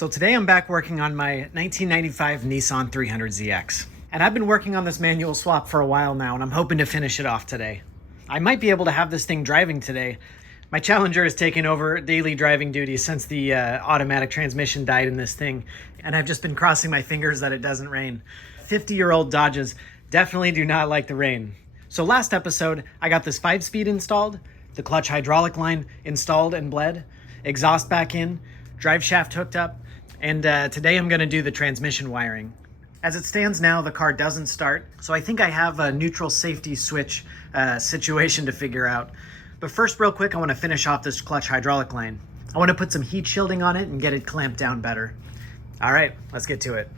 So today I'm back working on my 1995 Nissan 300ZX. And I've been working on this manual swap for a while now, and I'm hoping to finish it off today. I might be able to have this thing driving today. My Challenger has taken over daily driving duties since the automatic transmission died in this thing, and I've just been crossing my fingers that it doesn't rain. 50-year-old Dodges definitely do not like the rain. So last episode, I got this 5-speed installed, the clutch hydraulic line installed and bled, exhaust back in, drive shaft hooked up, and today I'm gonna do the transmission wiring. As it stands now, the car doesn't start, so I think I have a neutral safety switch situation to figure out. But first, real quick, I wanna finish off this clutch hydraulic line. I wanna put some heat shielding on it and get it clamped down better. All right, let's get to it.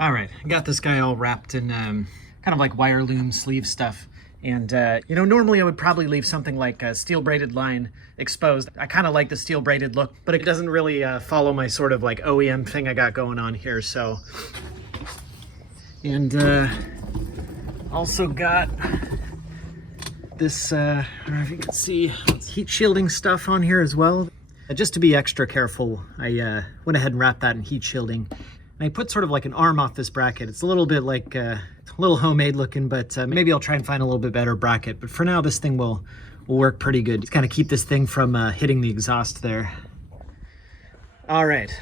All right, I got this guy all wrapped in kind of like wire loom sleeve stuff. And, you know, normally I would probably leave something like a steel braided line exposed. I kind of like the steel braided look, but it doesn't really follow my sort of like OEM thing I got going on here, so. And also got this, I don't know if you can see, heat shielding stuff on here as well. Just to be extra careful, I went ahead and wrapped that in heat shielding. And I put sort of like an arm off this bracket. It's a little bit like a little homemade looking, but maybe I'll try and find a little bit better bracket. But for now, this thing will work pretty good. Just kind of keep this thing from hitting the exhaust there. All right,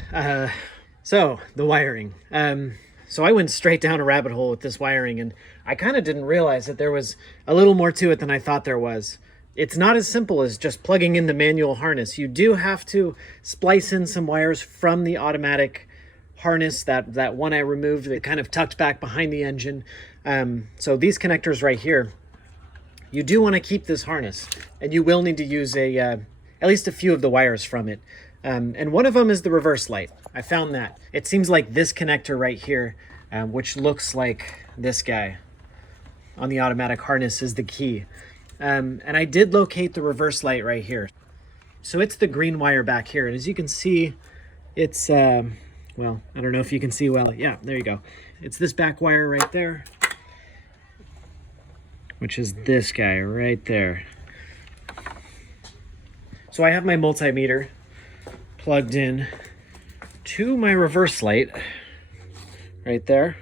so the wiring. So I went straight down a rabbit hole with this wiring, and I kind of didn't realize that there was a little more to it than I thought there was. It's not as simple as just plugging in the manual harness. You do have to splice in some wires from the automatic harness, that one I removed that kind of tucked back behind the engine. So these connectors right here, you do want to keep this harness, and you will need to use at least a few of the wires from it. And one of them is the reverse light. I found that. It seems like this connector right here, which looks like this guy on the automatic harness, is the key. And I did locate the reverse light right here. So it's the green wire back here. And as you can see, it's, well, I don't know if you can see well. Yeah, there you go. It's this back wire right there, which is this guy right there. So I have my multimeter plugged in to my reverse light right there.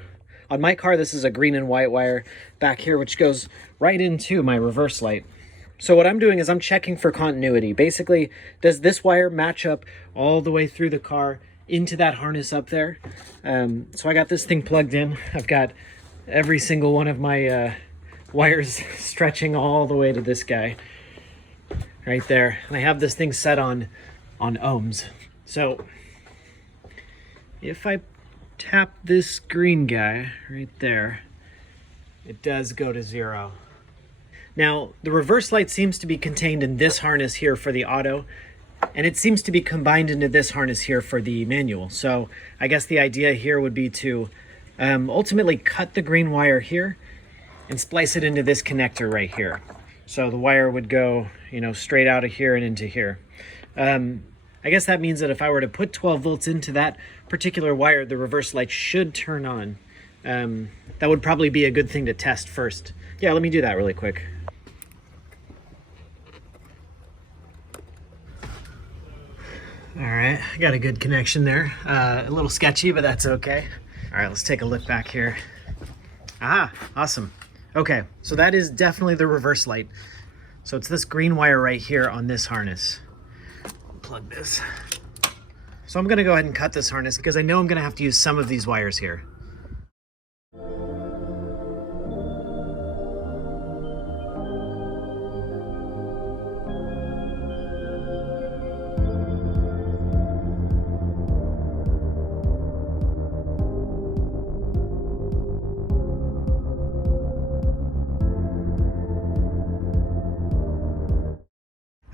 On my car, this is a green and white wire back here, which goes right into my reverse light. So what I'm doing is I'm checking for continuity. Basically, does this wire match up all the way through the car into that harness up there? So I got this thing plugged in. I've got every single one of my wires stretching all the way to this guy right there. And I have this thing set on ohms. So if I tap this green guy right there, it does go to 0. Now, the reverse light seems to be contained in this harness here for the auto, and it seems to be combined into this harness here for the manual. So I guess the idea here would be to ultimately cut the green wire here and splice it into this connector right here. So the wire would go, you know, straight out of here and into here. I guess that means that if I were to put 12 volts into that particular wire, the reverse light should turn on. That would probably be a good thing to test first. Yeah, let me do that really quick. All right, I got a good connection there. A little sketchy, but that's okay. All right, let's take a look back here. Ah, awesome. Okay, so that is definitely the reverse light. So it's this green wire right here on this harness. Plug this. So I'm gonna go ahead and cut this harness because I know I'm gonna have to use some of these wires here.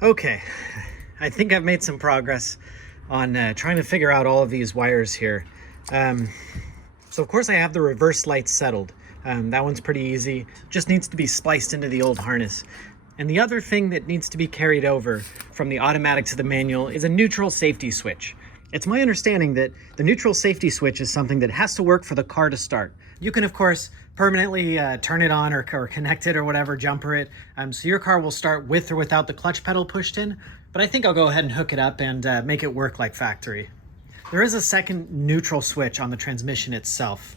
Okay, I think I've made some progress on trying to figure out all of these wires here. So of course I have the reverse light settled. That one's pretty easy. Just needs to be spliced into the old harness. And the other thing that needs to be carried over from the automatic to the manual is a neutral safety switch. It's my understanding that the neutral safety switch is something that has to work for the car to start. You can, of course, permanently turn it on or connect it or whatever, jumper it. So your car will start with or without the clutch pedal pushed in. But I think I'll go ahead and hook it up and make it work like factory. There is a second neutral switch on the transmission itself.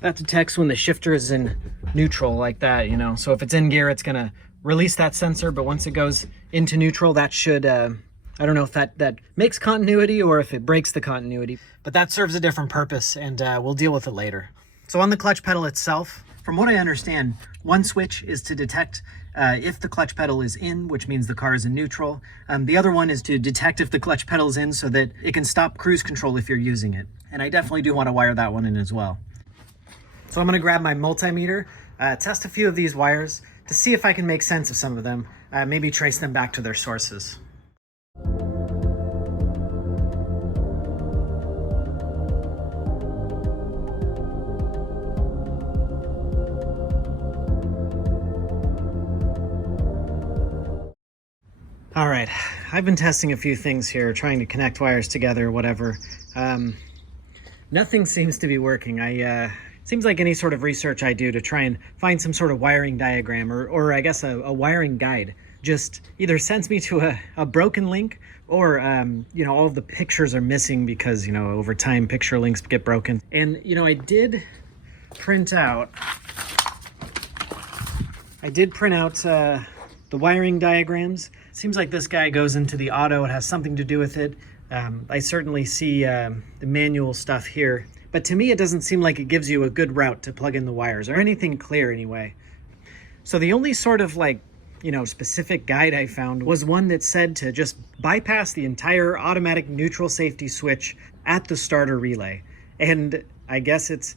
That detects when the shifter is in neutral like that, you know. So if it's in gear, it's gonna release that sensor, but once it goes into neutral, that should, I don't know if that makes continuity or if it breaks the continuity, but that serves a different purpose, and we'll deal with it later. So on the clutch pedal itself, from what I understand, one switch is to detect if the clutch pedal is in, which means the car is in neutral. The other one is to detect if the clutch pedal is in so that it can stop cruise control if you're using it. And I definitely do want to wire that one in as well. So I'm going to grab my multimeter, test a few of these wires to see if I can make sense of some of them, maybe trace them back to their sources. All right, I've been testing a few things here, trying to connect wires together, whatever. Nothing seems to be working. Seems like any sort of research I do to try and find some sort of wiring diagram or I guess a wiring guide just either sends me to a broken link or, you know, all of the pictures are missing because, you know, over time picture links get broken. And, you know, I did print out the wiring diagrams. Seems like this guy goes into the auto. It has something to do with it. I certainly see the manual stuff here, but to me it doesn't seem like it gives you a good route to plug in the wires or anything clear anyway. So the only sort of like, you know, specific guide I found was one that said to just bypass the entire automatic neutral safety switch at the starter relay. And I guess it's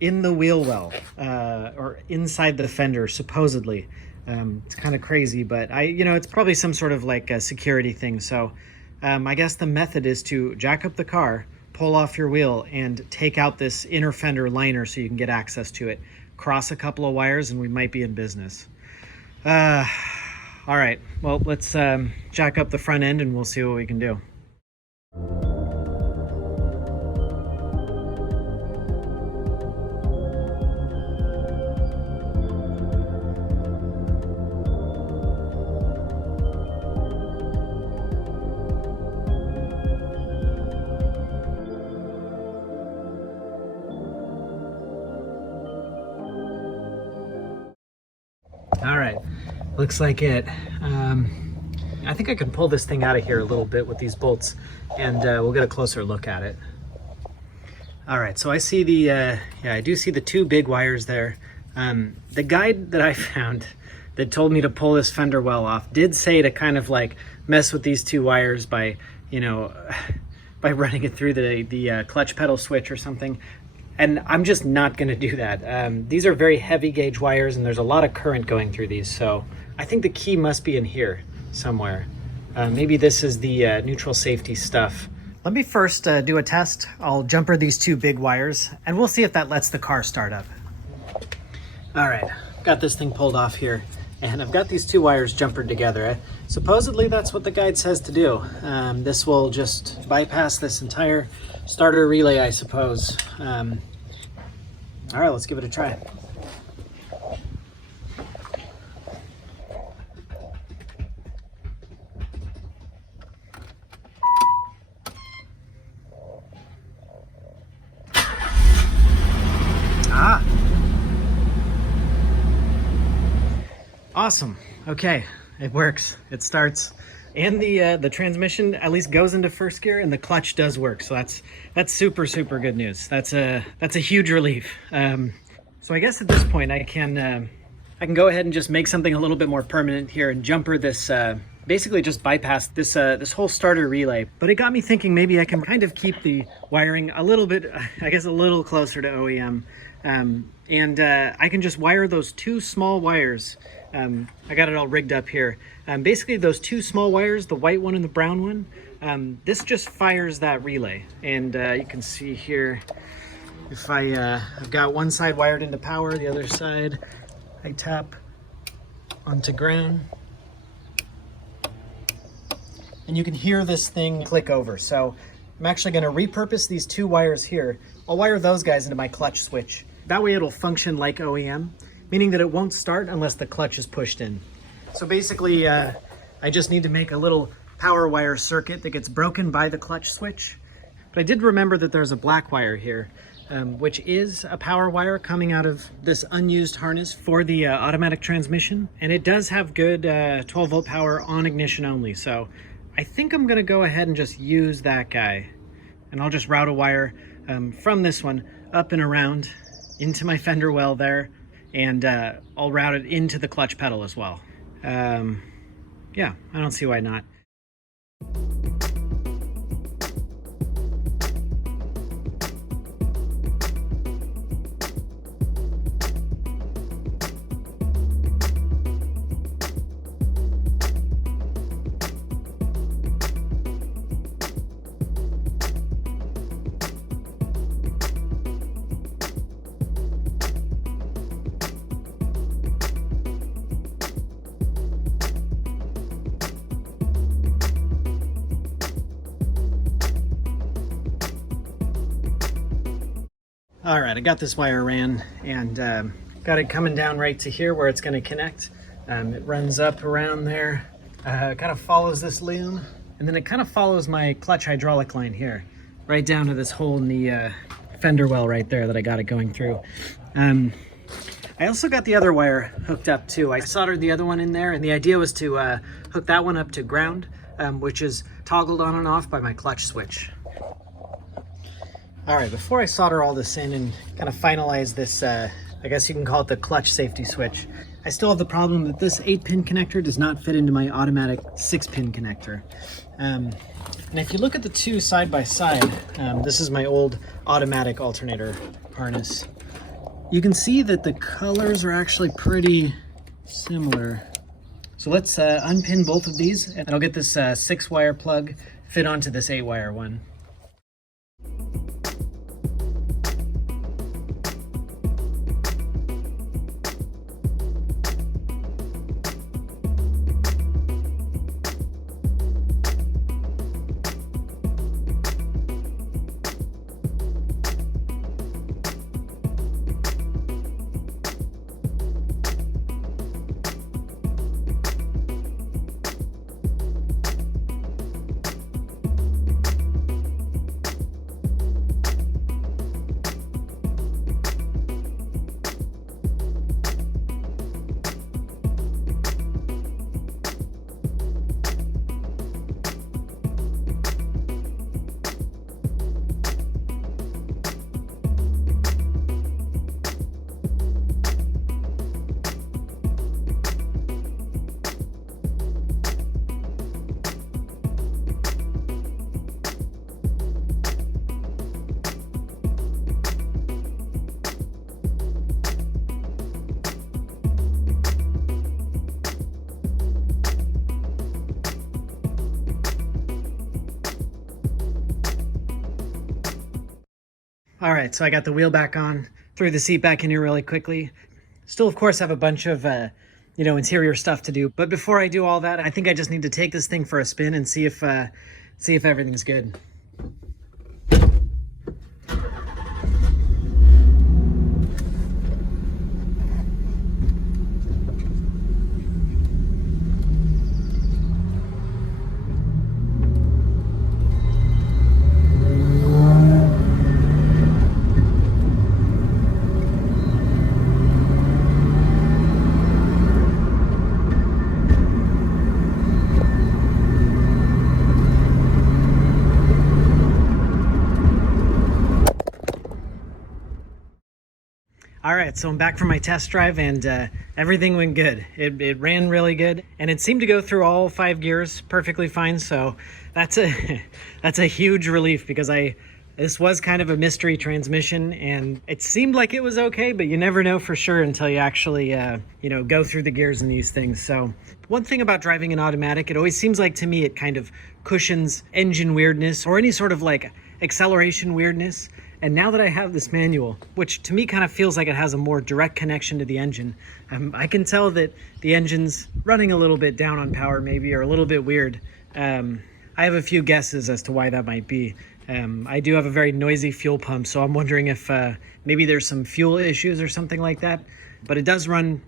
in the wheel well or inside the fender, supposedly. It's kind of crazy, but you know, it's probably some sort of like a security thing. So I guess the method is to jack up the car, pull off your wheel, and take out this inner fender liner so you can get access to it. Cross a couple of wires and we might be in business. All right, well, let's jack up the front end and we'll see what we can do. All right, looks like it. I think I can pull this thing out of here a little bit with these bolts and we'll get a closer look at it. All right, so I see the, I do see the two big wires there. The guide that I found that told me to pull this fender well off did say to kind of like mess with these two wires by, you know, by running it through the clutch pedal switch or something. And I'm just not going to do that. These are very heavy gauge wires and there's a lot of current going through these. So I think the key must be in here somewhere. Maybe this is the neutral safety stuff. Let me first do a test. I'll jumper these two big wires and we'll see if that lets the car start up. All right, got this thing pulled off here and I've got these two wires jumpered together. Supposedly that's what the guide says to do. This will just bypass this entire starter relay, I suppose. All right, let's give it a try. Awesome. Okay, it works. It starts. And the transmission at least goes into first gear and the clutch does work. So that's super good news. That's a huge relief. So I guess at this point I can go ahead and just make something a little bit more permanent here and jumper this, basically just bypass this this whole starter relay. But it got me thinking maybe I can kind of keep the wiring a little bit, I guess a little closer to OEM. And I can just wire those two small wires. I got it all rigged up here. Basically those two small wires, the white one and the brown one, this just fires that relay. And you can see here, if I've got one side wired into power, the other side I tap onto ground. and you can hear this thing click over. So I'm actually going to repurpose these 2 wires here. I'll wire those guys into my clutch switch. That way it'll function like OEM, meaning that it won't start unless the clutch is pushed in. So basically, I just need to make a little power wire circuit that gets broken by the clutch switch. But I did remember that there's a black wire here, which is a power wire coming out of this unused harness for the automatic transmission. And it does have good 12 volt power on ignition only. So I think I'm gonna go ahead and just use that guy. And I'll just route a wire from this one up and around into my fender well there. And I'll route it into the clutch pedal as well. Yeah, I don't see why not. All right, I got this wire ran and got it coming down right to here where it's going to connect. It runs up around there, kind of follows this loom, and then it kind of follows my clutch hydraulic line here, right down to this hole in the fender well right there that I got it going through. I also got the other wire hooked up too. I soldered the other one in there, and the idea was to hook that one up to ground, which is toggled on and off by my clutch switch. All right, before I solder all this in and kind of finalize this, I guess you can call it the clutch safety switch, I still have the problem that this 8-pin connector does not fit into my automatic 6-pin connector. And if you look at the two side by side, this is my old automatic alternator harness. You can see that the colors are actually pretty similar. So let's unpin both of these, and I'll get this 6-wire plug fit onto this 8-wire one. All right, so I got the wheel back on, threw the seat back in here really quickly. Still, of course, have a bunch of, interior stuff to do. But before I do all that, I think I just need to take this thing for a spin and see if everything's good. All right, so I'm back from my test drive, and everything went good. It ran really good, and it seemed to go through all 5 gears perfectly fine. So that's a huge relief, because this was kind of a mystery transmission, and it seemed like it was okay, but you never know for sure until you actually go through the gears in these things. So one thing about driving an automatic, it always seems like to me it kind of cushions engine weirdness or any sort of like acceleration weirdness. And now that I have this manual, which to me kind of feels like it has a more direct connection to the engine, I can tell that the engine's running a little bit down on power maybe, or a little bit weird. I have a few guesses as to why that might be. I do have a very noisy fuel pump, so I'm wondering if maybe there's some fuel issues or something like that. But it does run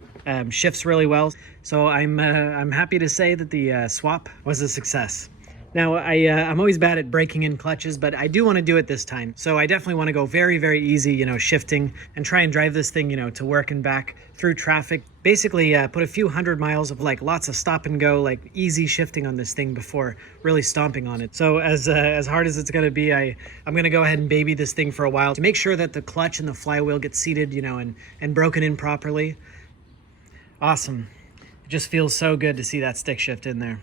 shifts really well, so I'm happy to say that the swap was a success. Now, I'm always bad at breaking in clutches, but I do want to do it this time. So I definitely want to go very, very easy, you know, shifting and try and drive this thing, you know, to work and back through traffic. Basically, put a few hundred miles of like lots of stop and go, like easy shifting on this thing before really stomping on it. So as hard as it's going to be, I'm going to go ahead and baby this thing for a while to make sure that the clutch and the flywheel get seated, you know, and broken in properly. Awesome. It just feels so good to see that stick shift in there.